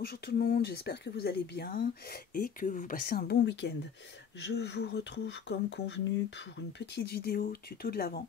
Bonjour tout le monde, j'espère que vous allez bien et que vous passez un bon week-end. Je vous retrouve comme convenu pour une petite vidéo tuto de l'Avent.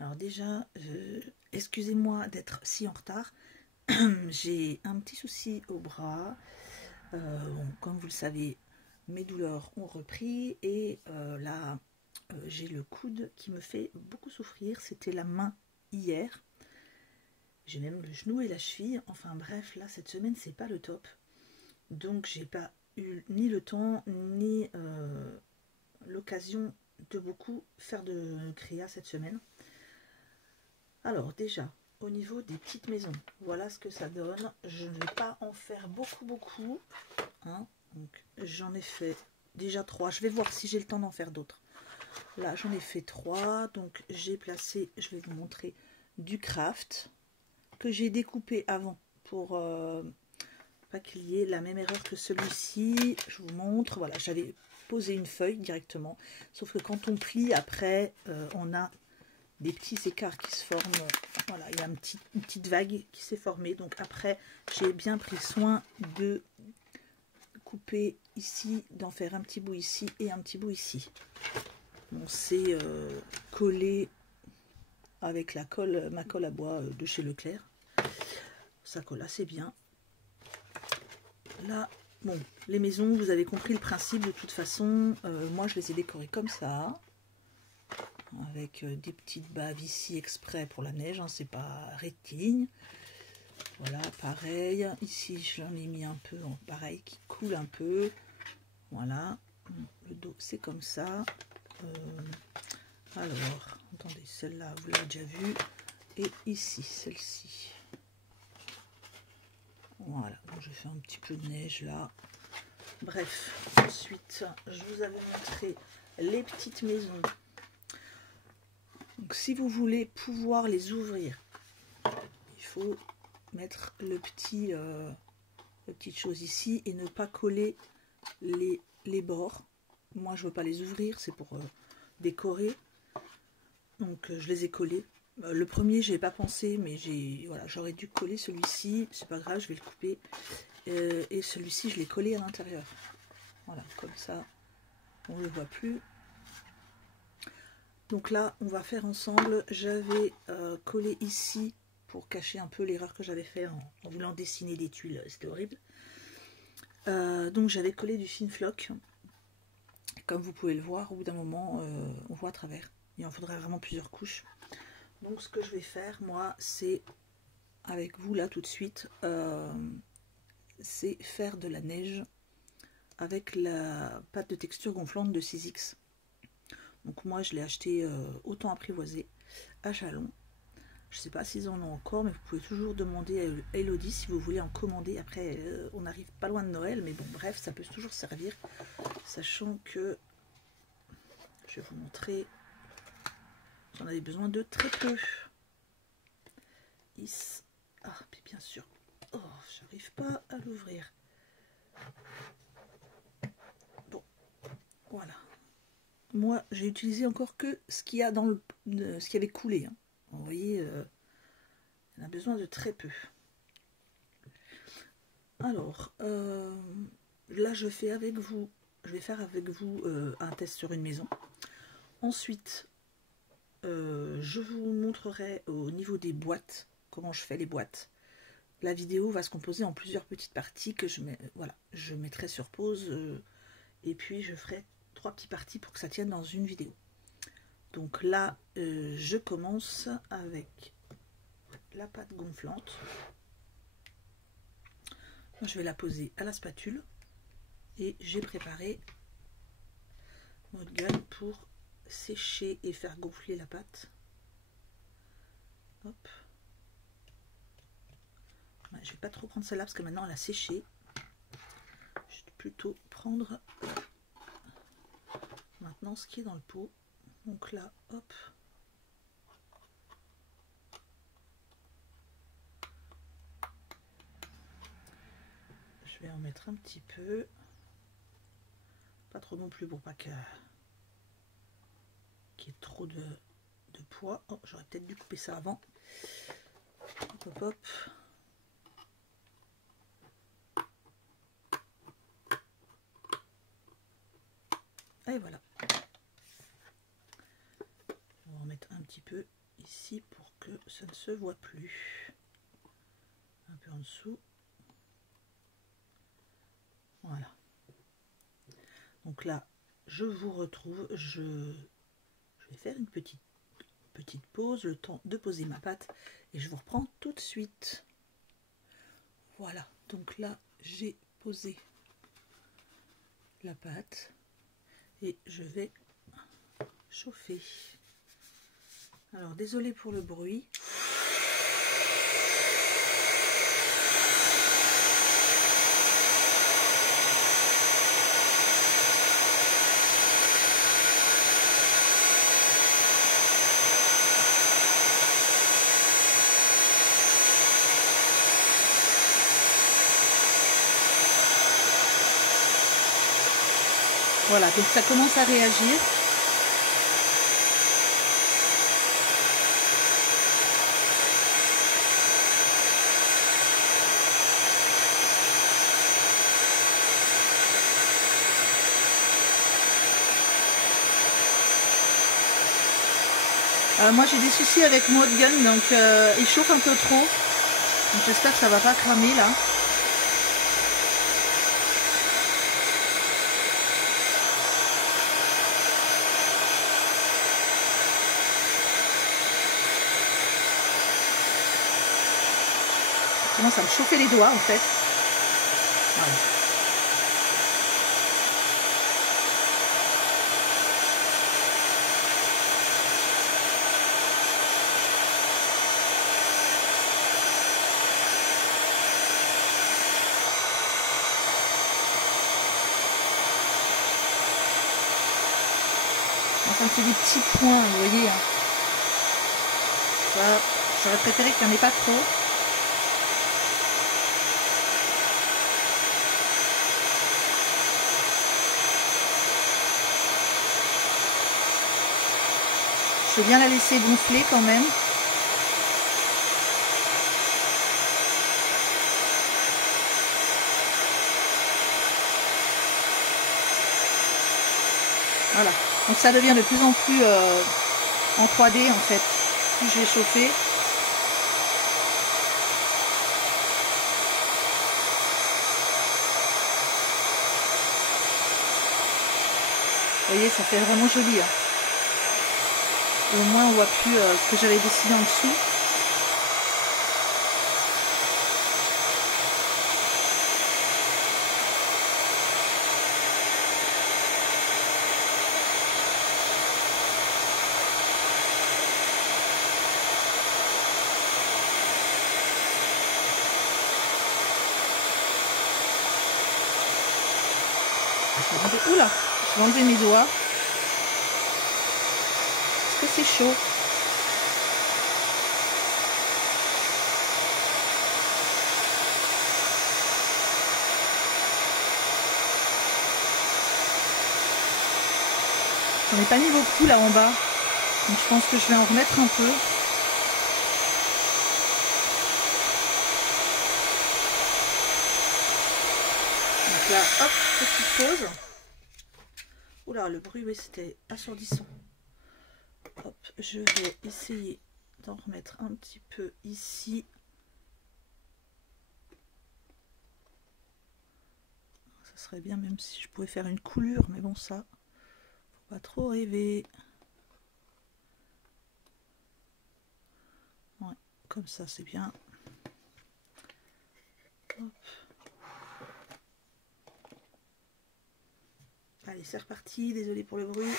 Alors déjà, excusez-moi d'être si en retard. J'ai un petit souci au bras. Bon, comme vous le savez, mes douleurs ont repris et là, j'ai le coude qui me fait beaucoup souffrir. C'était la main hier. J'ai même le genou et la cheville. Enfin bref, là, cette semaine, c'est pas le top. Donc, j'ai pas eu ni le temps, ni l'occasion de beaucoup faire de créa cette semaine. Alors, déjà, au niveau des petites maisons, voilà ce que ça donne. Je ne vais pas en faire beaucoup. Hein. Donc, j'en ai fait déjà 3. Je vais voir si j'ai le temps d'en faire d'autres. Là, j'en ai fait 3. Donc, j'ai placé, je vais vous montrer, du craft que j'ai découpé avant pour pas qu'il y ait la même erreur que celui-ci. Je vous montre, voilà, j'avais posé une feuille directement, sauf que quand on plie après, on a des petits écarts qui se forment. Voilà, il y a une petite vague qui s'est formée. Donc après, j'ai bien pris soin de couper ici, d'en faire un petit bout ici et un petit bout ici. On s'est collé avec la colle, ma colle à bois de chez Leclerc. Ça colle assez bien. Là, bon, les maisons, vous avez compris le principe de toute façon. Moi, je les ai décorées comme ça, avec des petites baves ici exprès pour la neige, hein, c'est pas rectiligne. Voilà, pareil. Ici, j'en ai mis un peu, pareil, qui coule un peu. Voilà, le dos, c'est comme ça. Alors, attendez, celle-là, vous l'avez déjà vue. Et ici, celle-ci. Voilà, donc je fais un petit peu de neige là. Bref, ensuite, je vous avais montré les petites maisons. Donc, si vous voulez pouvoir les ouvrir, il faut mettre le petit, la petite chose ici et ne pas coller les bords. Moi, je ne veux pas les ouvrir, c'est pour décorer. Donc, je les ai collés. Le premier, je n'ai pas pensé, mais voilà, j'aurais dû coller celui-ci. C'est pas grave, je vais le couper. Et celui-ci, je l'ai collé à l'intérieur. Voilà, comme ça, on ne le voit plus. Donc là, on va faire ensemble. J'avais collé ici pour cacher un peu l'erreur que j'avais fait en voulant dessiner des tuiles. C'était horrible. Donc j'avais collé du fine floc. Comme vous pouvez le voir, au bout d'un moment, on voit à travers. Il en faudrait vraiment plusieurs couches. Donc ce que je vais faire, moi, c'est avec vous là tout de suite, c'est faire de la neige avec la pâte de texture gonflante de 6X. Donc moi je l'ai acheté autant apprivoisé à Chalon. Je ne sais pas s'ils en ont encore, mais vous pouvez toujours demander à Elodie si vous voulez en commander. Après, on n'arrive pas loin de Noël, mais bon, bref, ça peut toujours servir. Sachant que, je vais vous montrer, j'en avais besoin de très peu. Ah, puis bien sûr, oh, j'arrive pas à l'ouvrir. Bon, voilà. Moi, j'ai utilisé encore que ce qu'il y a dans ce qui avait coulé. Hein. Vous voyez, on a besoin de très peu. Alors, là, je vais faire avec vous un test sur une maison. Ensuite, je vous montrerai au niveau des boîtes, comment je fais les boîtes. La vidéo va se composer en plusieurs petites parties que je mettrai sur pause et puis je ferai 3 petites parties pour que ça tienne dans une vidéo. Donc là, je commence avec la pâte gonflante. Je vais la poser à la spatule et j'ai préparé notre gamme pour sécher et faire gonfler la pâte. Hop. Je vais pas trop prendre celle-là parce que maintenant elle a séché. Je vais plutôt prendre maintenant ce qui est dans le pot. Donc là, hop. Je vais en mettre un petit peu. Pas trop non plus pour pas qu'il y ait trop de poids. Oh, j'aurais peut-être dû couper ça avant. Hop, hop, hop. Et voilà. On va en mettre un petit peu ici pour que ça ne se voit plus. Un peu en dessous. Voilà. Donc là, je vous retrouve. Je vais faire une petite pause, le temps de poser ma pâte. Et je vous reprends tout de suite. Voilà. Donc là, j'ai posé la pâte. Et je vais chauffer. Alors, désolé pour le bruit. Voilà, donc ça commence à réagir. Moi j'ai des soucis avec mon hot gun, donc il chauffe un peu trop. J'espère que ça va pas cramer là. Ça commence à me chauffer les doigts en fait. Voilà. Ça me fait des petits points, vous voyez. J'aurais préféré qu'il n'y en ait pas trop. Je vais bien la laisser gonfler quand même. Voilà. Donc ça devient de plus en plus en 3D en fait. Plus je vais chauffer. Vous voyez, ça fait vraiment joli. Hein. Et au moins on voit plus ce que j'avais dessiné en dessous. Oula, je vais enlever mes doigts. Est-ce que c'est chaud? J'en ai pas mis beaucoup là en bas. Donc je pense que je vais en remettre un peu. Donc là, hop, petite pause. Oula, le bruit, oui, c'était assourdissant. Hop, je vais essayer d'en remettre un petit peu ici. Ça serait bien même si je pouvais faire une coulure, mais bon, ça, faut pas trop rêver. Ouais, comme ça, c'est bien. Hop. Allez, c'est reparti, désolé pour le bruit.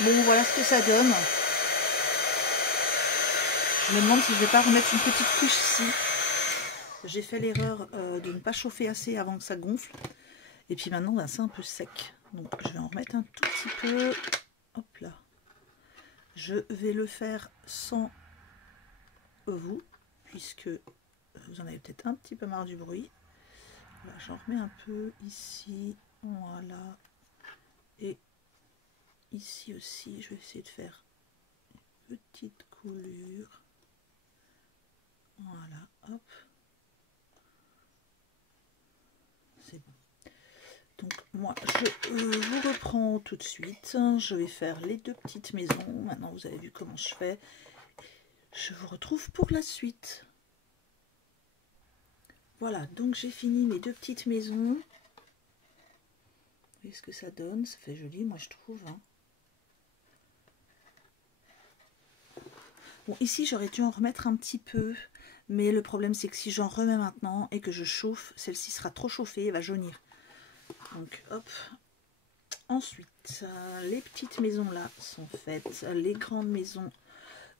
Bon, voilà ce que ça donne. Je me demande si je vais pas remettre une petite couche ici. J'ai fait l'erreur de ne pas chauffer assez avant que ça gonfle. Et puis maintenant, ben, c'est un peu sec. Donc je vais en remettre un tout petit peu. Hop là. Je vais le faire sans vous, puisque vous en avez peut-être un petit peu marre du bruit. Voilà, j'en remets un peu ici. Voilà. Et ici aussi, je vais essayer de faire une petite coulure. Voilà, hop. C'est bon. Donc moi, je vous reprends tout de suite. Je vais faire les deux petites maisons. Maintenant, vous avez vu comment je fais. Je vous retrouve pour la suite. Voilà, donc j'ai fini mes deux petites maisons. Vous voyez ce que ça donne? Ça fait joli, moi je trouve. Hein. Bon, ici, j'aurais dû en remettre un petit peu. Mais le problème, c'est que si j'en remets maintenant et que je chauffe, celle-ci sera trop chauffée et va jaunir. Donc, hop. Ensuite, les petites maisons là sont faites. Les grandes maisons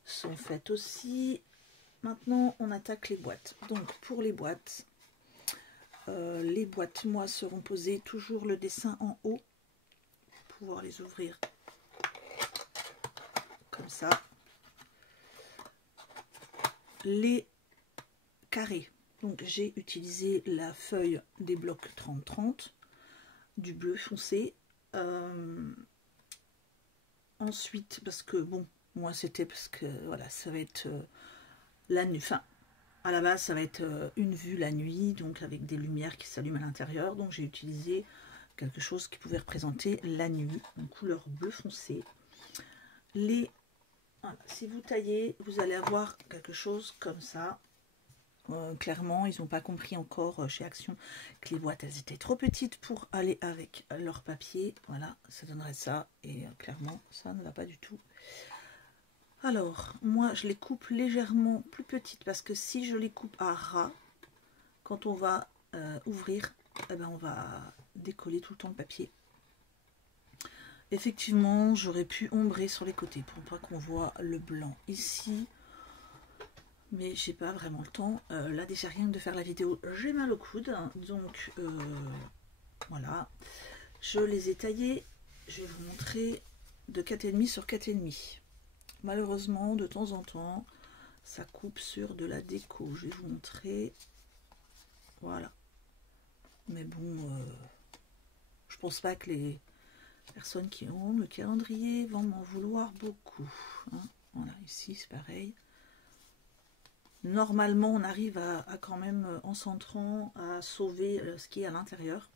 sont faites aussi. Maintenant, on attaque les boîtes. Donc, pour les boîtes, moi, seront posées toujours le dessin en haut. Pour pouvoir les ouvrir comme ça. Les carrés. Donc, j'ai utilisé la feuille des blocs 30-30, du bleu foncé. Ensuite, parce que, bon, moi, c'était parce que, voilà, ça va être la nuit. Enfin, à la base, ça va être une vue la nuit, donc avec des lumières qui s'allument à l'intérieur. Donc, j'ai utilisé quelque chose qui pouvait représenter la nuit, en couleur bleu foncé. Voilà, si vous taillez, vous allez avoir quelque chose comme ça. Clairement, ils n'ont pas compris encore chez Action que les boîtes, elles étaient trop petites pour aller avec leur papier. Voilà, ça donnerait ça. Et clairement, ça ne va pas du tout. Alors, moi, je les coupe légèrement plus petites parce que si je les coupe à ras, quand on va ouvrir, eh ben, on va décoller tout le temps le papier. Effectivement, j'aurais pu ombrer sur les côtés pour pas qu'on voit le blanc ici. Mais j'ai pas vraiment le temps. Là déjà rien que de faire la vidéo, j'ai mal au coude. Donc voilà. Je les ai taillés. Je vais vous montrer de 4,5 sur 4,5. Malheureusement, de temps en temps, ça coupe sur de la déco. Je vais vous montrer. Voilà. Mais bon, je pense pas que les personnes qui ont le calendrier vont m'en vouloir beaucoup. Hein. Voilà, ici c'est pareil. Normalement, on arrive à quand même, en centrant, à sauver ce qui est à l'intérieur.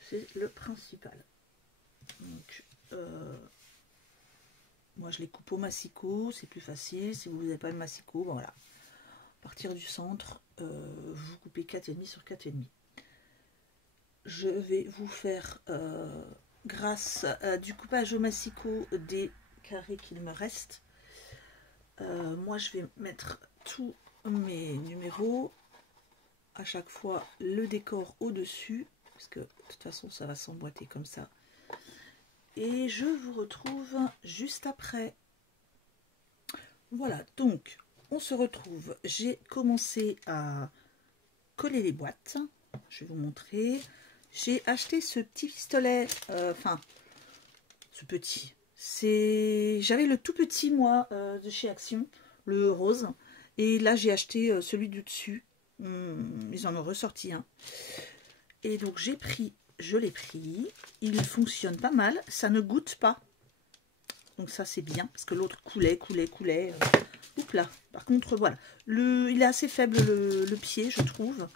C'est le principal. Donc, moi, je les coupe au massicot, c'est plus facile. Si vous n'avez pas le massicot, bon, voilà. À partir du centre, vous coupez 4,5 sur 4,5. Je vais vous faire, grâce à du coupage au massicot, des carrés qu'il me reste. Moi, je vais mettre tous mes numéros, à chaque fois le décor au-dessus, parce que de toute façon ça va s'emboîter comme ça. Et je vous retrouve juste après. Voilà, donc on se retrouve. J'ai commencé à coller les boîtes. Je vais vous montrer. J'ai acheté ce petit pistolet, enfin, ce petit. J'avais le tout petit, moi, de chez Action, le rose. Et là, j'ai acheté celui du dessus. Ils en ont ressorti un. Et donc, je l'ai pris. Il fonctionne pas mal. Ça ne goûte pas. Donc, ça, c'est bien. Parce que l'autre coulait. Oups là. Par contre, voilà. Il est assez faible, le pied, je trouve.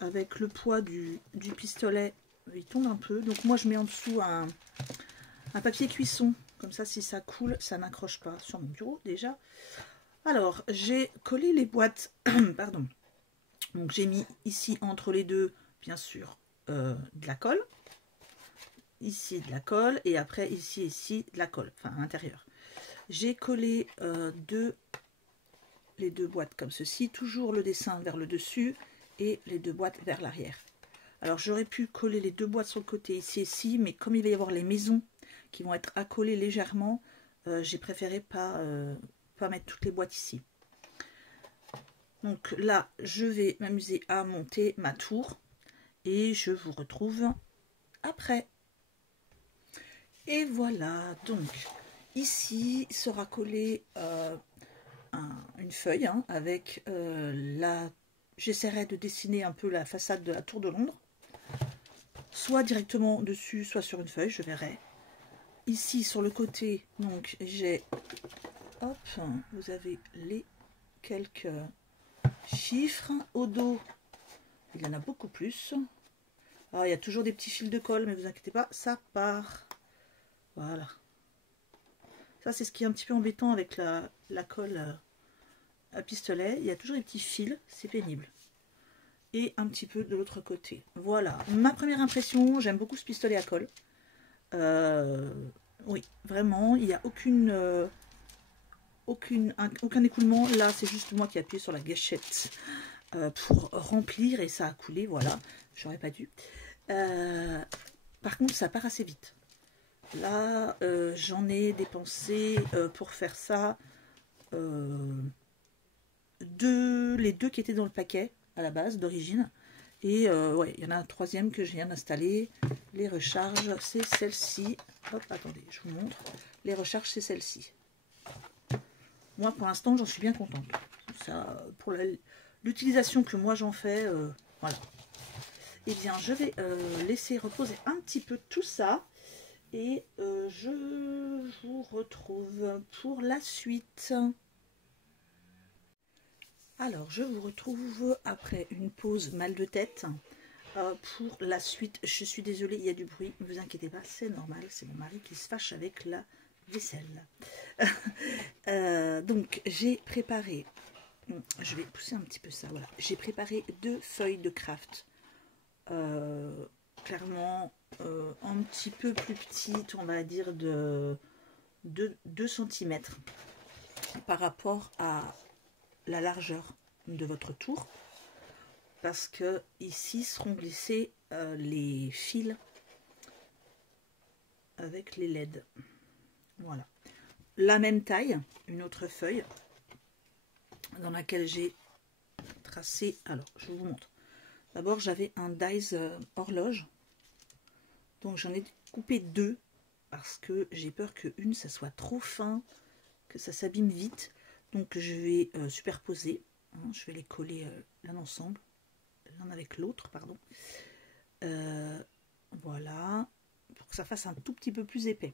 Avec le poids du pistolet, il tombe un peu. Donc, moi, je mets en dessous un papier cuisson. Comme ça, si ça coule, ça n'accroche pas sur mon bureau, déjà. Alors, j'ai collé les boîtes. Pardon. Donc, j'ai mis ici, entre les deux, bien sûr, de la colle. Ici, de la colle. Et après, ici, de la colle. Enfin, à l'intérieur. J'ai collé les deux boîtes comme ceci. Toujours le dessin vers le dessus et les deux boîtes vers l'arrière. Alors, j'aurais pu coller les deux boîtes sur le côté, ici, mais comme il va y avoir les maisons qui vont être accolées légèrement, j'ai préféré pas mettre toutes les boîtes ici. Donc là, je vais m'amuser à monter ma tour. et je vous retrouve après. Et voilà, donc ici sera collé une feuille avec j'essaierai de dessiner un peu la façade de la Tour de Londres, soit directement dessus, soit sur une feuille, je verrai. Ici sur le côté, donc j'ai, hop, vous avez les quelques chiffres. Au dos, il y en a beaucoup plus. Alors, il y a toujours des petits fils de colle, mais vous inquiétez pas, ça part. Voilà. Ça, c'est ce qui est un petit peu embêtant avec la colle à pistolet. Il y a toujours des petits fils, c'est pénible. Et un petit peu de l'autre côté. Voilà, ma première impression, j'aime beaucoup ce pistolet à colle. Oui, vraiment, il n'y a aucun écoulement. Là, c'est juste moi qui ai appuyé sur la gâchette pour remplir et ça a coulé, voilà. J'aurais pas dû. Par contre, ça part assez vite. Là, j'en ai dépensé pour faire ça les deux qui étaient dans le paquet à la base d'origine. Et ouais, il y en a un troisième que je viens d'installer. Les recharges, c'est celle-ci. Hop, attendez, je vous montre. Les recharges, c'est celle-ci. Moi, pour l'instant, j'en suis bien contente. Ça, pour l'utilisation que moi j'en fais, voilà. Et bien, je vais laisser reposer un petit peu tout ça. Et je vous retrouve pour la suite. Alors, je vous retrouve après une pause mal de tête pour la suite. Je suis désolée, il y a du bruit, ne vous inquiétez pas, c'est normal, c'est mon mari qui se fâche avec la vaisselle. Donc, j'ai préparé, je vais pousser un petit peu ça, voilà. J'ai préparé 2 feuilles de craft, clairement un petit peu plus petites, on va dire de 2 cm par rapport à la largeur de votre tour, parce que ici seront glissés les fils avec les LED. Voilà, la même taille, une autre feuille dans laquelle j'ai tracé. Alors je vous montre. D'abord j'avais un dies horloge, donc j'en ai coupé 2 parce que j'ai peur que une ça soit trop fin, que ça s'abîme vite. Donc je vais superposer, hein, je vais les coller l'un ensemble, l'un avec l'autre, pardon. Voilà, pour que ça fasse un tout petit peu plus épais.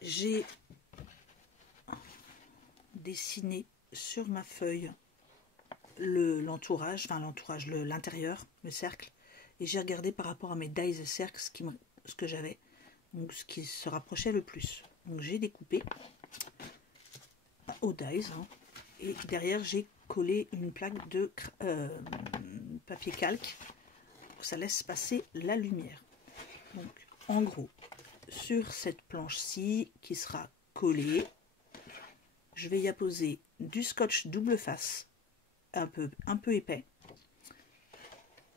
J'ai dessiné sur ma feuille l'entourage, l'intérieur, le cercle, et j'ai regardé par rapport à mes dies cercles ce que j'avais, donc ce qui se rapprochait le plus. Donc j'ai découpé au dies, hein, et derrière j'ai collé une plaque de papier calque pour que ça laisse passer la lumière. Donc en gros, sur cette planche-ci qui sera collée, je vais y apposer du scotch double face un peu épais.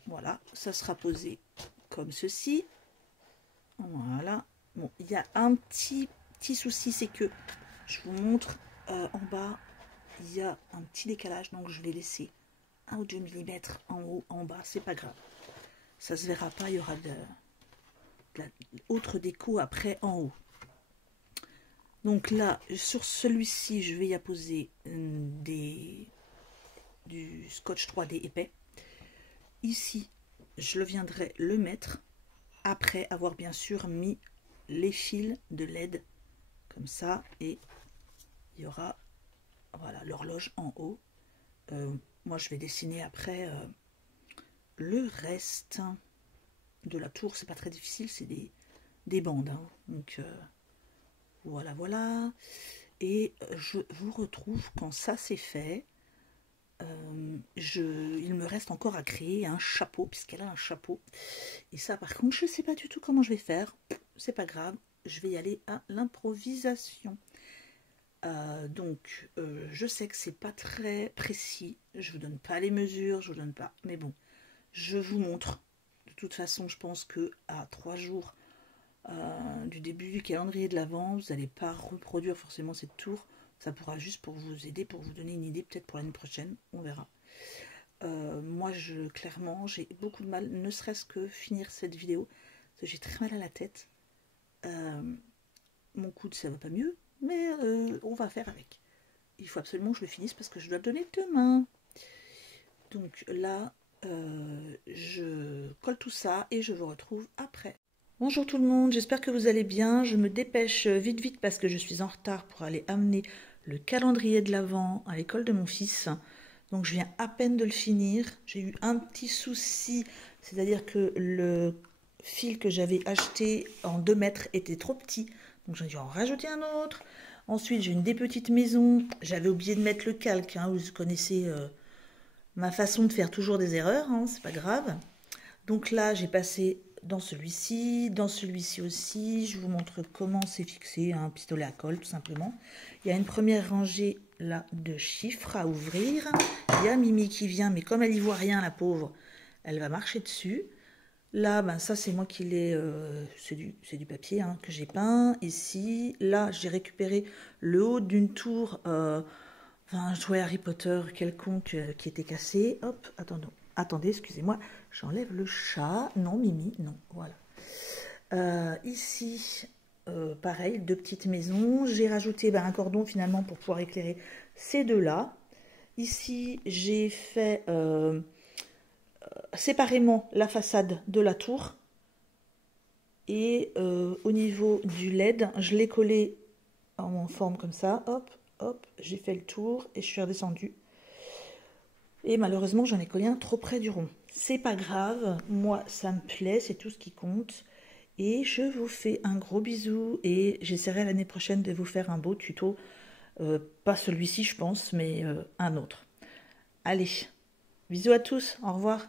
Voilà, ça sera posé comme ceci. Voilà. Bon, il y a un petit souci, c'est que je vous montre en bas, il y a un petit décalage, donc je vais laisser 1 ou 2 mm en haut, en bas, c'est pas grave. Ça se verra pas, il y aura de la autre déco après en haut. Donc là, sur celui-ci, je vais y apposer du scotch 3D épais. Ici, je viendrai le mettre après avoir bien sûr mis les fils de LED comme ça, et il y aura, voilà, l'horloge en haut. Moi je vais dessiner après le reste de la tour. C'est pas très difficile, c'est des bandes, hein. Donc voilà, et je vous retrouve quand ça c'est fait. Il me reste encore à créer un chapeau, puisqu'elle a un chapeau, et ça par contre je sais pas du tout comment je vais faire. C'est pas grave, je vais y aller à l'improvisation. Donc je sais que c'est pas très précis, je vous donne pas les mesures, je vous donne pas, mais bon, je vous montre. De toute façon, je pense que à 3 jours du début du calendrier de l'Avent, vous n'allez pas reproduire forcément cette tour. Ça pourra juste pour vous aider, pour vous donner une idée, peut-être pour l'année prochaine, on verra. Moi, clairement, j'ai beaucoup de mal, ne serait-ce que finir cette vidéo, parce que j'ai très mal à la tête. Mon coude, ça va pas mieux, mais on va faire avec. Il faut absolument que je le finisse parce que je dois le donner demain. Donc là, je colle tout ça et je vous retrouve après. Bonjour tout le monde, j'espère que vous allez bien. Je me dépêche vite vite parce que je suis en retard pour aller amener le calendrier de l'Avent à l'école de mon fils. Donc je viens à peine de le finir. J'ai eu un petit souci, c'est-à-dire que le fil que j'avais acheté en 2 mètres était trop petit. Donc j'ai dû en rajouter un autre. Ensuite j'ai une des petites maisons. J'avais oublié de mettre le calque. Hein. Vous connaissez ma façon de faire toujours des erreurs, hein, c'est pas grave. Donc là j'ai passé dans celui-ci aussi. Je vous montre comment c'est fixé, un pistolet à colle tout simplement. Il y a une première rangée là de chiffres à ouvrir. Il y a Mimi qui vient, mais comme elle y voit rien, la pauvre, elle va marcher dessus. Là, ben ça c'est moi qui l'ai, c'est du papier hein, que j'ai peint ici. Là, j'ai récupéré le haut d'une tour, un jouet Harry Potter quelconque qui était cassé. Hop, attendez, excusez-moi, j'enlève le chat. Non, Mimi, non, voilà. Ici, pareil, 2 petites maisons. J'ai rajouté un cordon finalement pour pouvoir éclairer ces deux-là. Ici, j'ai fait séparément la façade de la tour. Et au niveau du LED, je l'ai collé en forme comme ça. Hop, hop, j'ai fait le tour et je suis redescendue. Et malheureusement, j'en ai collé un trop près du rond. C'est pas grave, moi ça me plaît, c'est tout ce qui compte. Et je vous fais un gros bisou et j'essaierai l'année prochaine de vous faire un beau tuto. Pas celui-ci je pense, mais un autre. Allez, bisous à tous, au revoir.